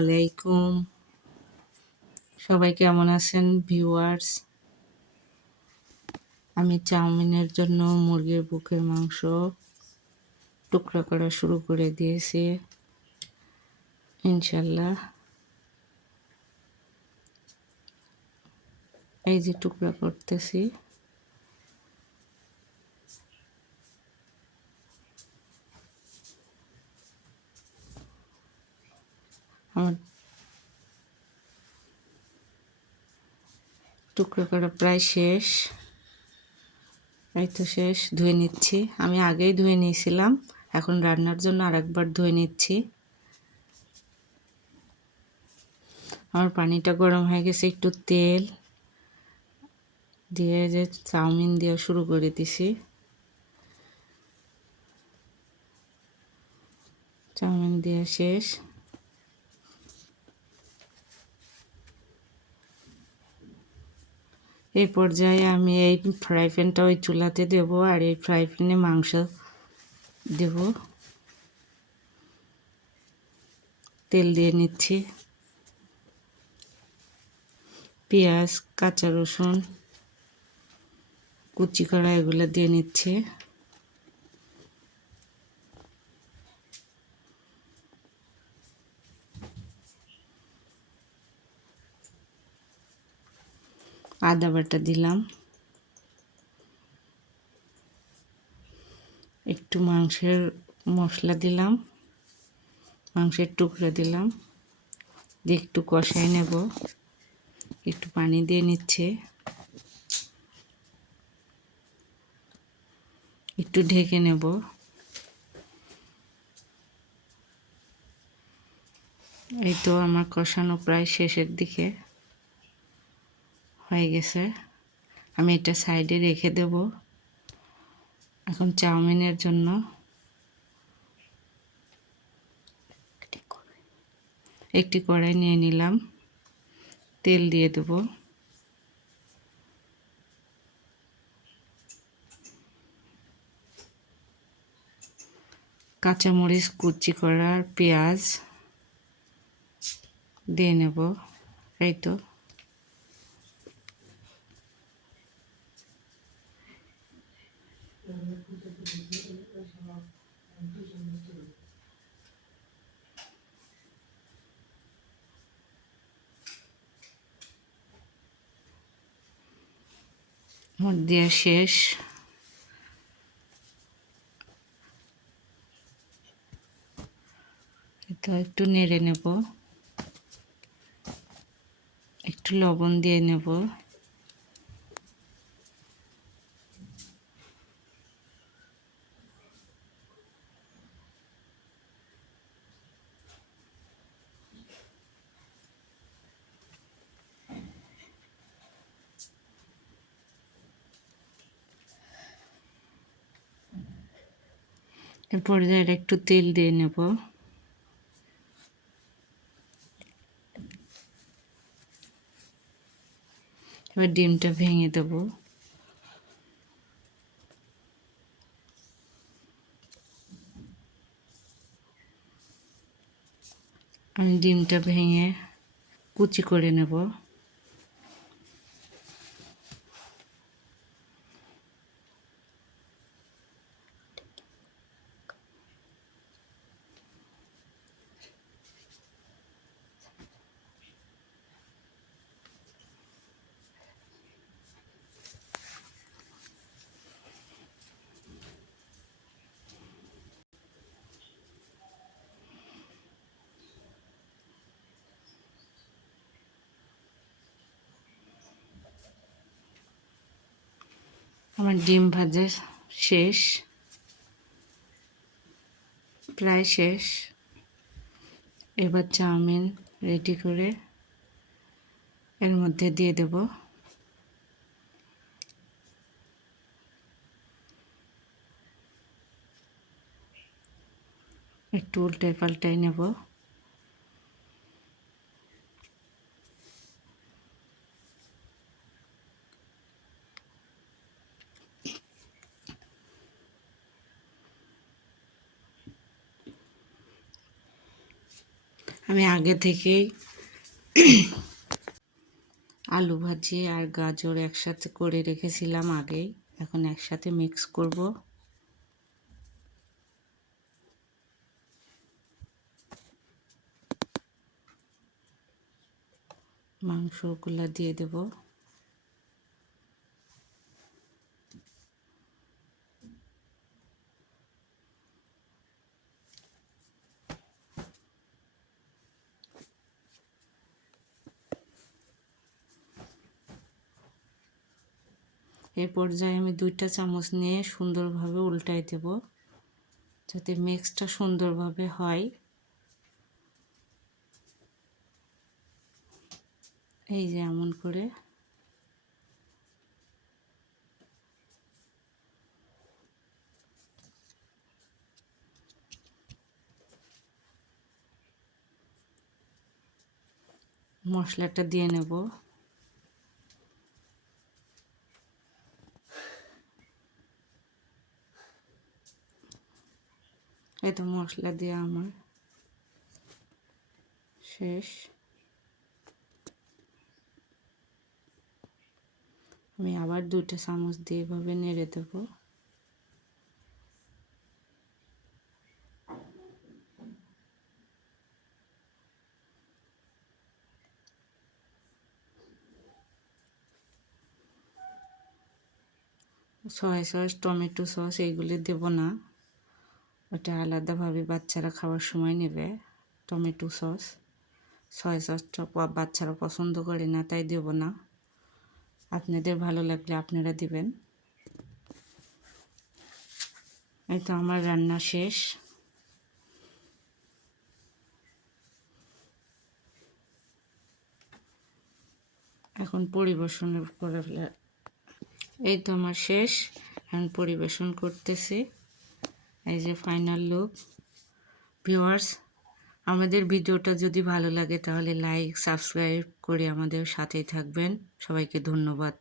আলাইকুম। সবাই কেমন আছেন ভিউয়ার্স? আমি চাউমিনের জন্য মুরগির বুকের মাংস টুকরা করা শুরু করে দিয়েছি। ইনশাল্লাহ এই যে টুকরা করতেছি। আমার টুকরা করা প্রায় শেষ। এই তো শেষ, ধুয়ে নিচ্ছি। আমি আগেই ধুয়ে নিয়েছিলাম, এখন রান্নার জন্য আরেকবার ধুয়ে নিচ্ছি। আমার পানিটা গরম হয়ে গেছে, একটু তেল দিয়ে যে চাউমিন দিয়ে শুরু করে দিছি। চাউমিন দিয়ে শেষ। এই পর্যায়ে আমি এই ফ্রাই প্যানটা ওই চুলাতে দেবো, আর এই ফ্রাই প্যানে মাংস দেব। তেল দিয়ে নিচ্ছি। পেঁয়াজ, কাঁচা রসুন কুচি করা এগুলো দিয়ে নিচ্ছি। আদা বাটা দিলাম, একটু মাংসের মশলা দিলাম, মাংসের টুকরা দিলাম, দিয়ে একটু কষাই নেব। একটু পানি দিয়ে নিচ্ছে, একটু ঢেকে নেব। এই তো আমার কষানো প্রায় শেষের দিকে হয়ে গেছে। আমি এটা সাইডে রেখে দেব। এখন চাউমিনের জন্য একটি কড়াই নিয়ে নিলাম, তেল দিয়ে দেব। কাঁচামরিচ কুচি করা, পেঁয়াজ দিয়ে নেব। এই তো দেওয়া শেষ। তো একটু নেড়ে নেব, একটু লবণ দিয়ে নেব। এরপর একটু তেল দিয়ে নেব। এবার ডিমটা ভেঙে দেব। আমি ডিমটা ভেঙে কুচি করে নেব। আমার ডিম ভাজা শেষ, প্রায় শেষ। এবার চাউমিন রেডি করে এর মধ্যে দিয়ে দেব। একটু উল্টাই পাল্টাই নেব। আমি আগে থেকেই আলু ভাজি আর গাজর একসাথে করে রেখেছিলাম আগেই, এখন একসাথে মিক্স করব। মাংসগুলো দিয়ে দেব। এই পর্যায়ে আমি 2টা চামচ নিয়ে সুন্দরভাবে উল্টাই দেব, যাতে মিক্সটা সুন্দরভাবে হয়। এই যে এমন করে। মশলাটা দিয়ে নেব। এই তো মশলা দিয়ে আমার শেষ। আমি আবার 2টা চামচ দিয়ে এভাবে নেড়ে দেব। সয়া সস, টমেটো সস এইগুলি দেব না, ওটা আলাদাভাবে বাচ্চারা খাওয়ার সময় নেবে। টমেটো সস, সয়া সসটা বাচ্চারা পছন্দ করে না, তাই দেব না। আপনাদের ভালো লাগলে আপনারা দিবেন। এই তো আমার রান্না শেষ। এখন পরিবেশনের করে এই তো আমার শেষ, এখন পরিবেশন করতেছি। এই যে ফাইনাল লুক। ভিউয়ার্স, আমাদের ভিডিওটা যদি ভালো লাগে তাহলে লাইক সাবস্ক্রাইব করে আমাদের সাথেই থাকবেন। সবাইকে ধন্যবাদ।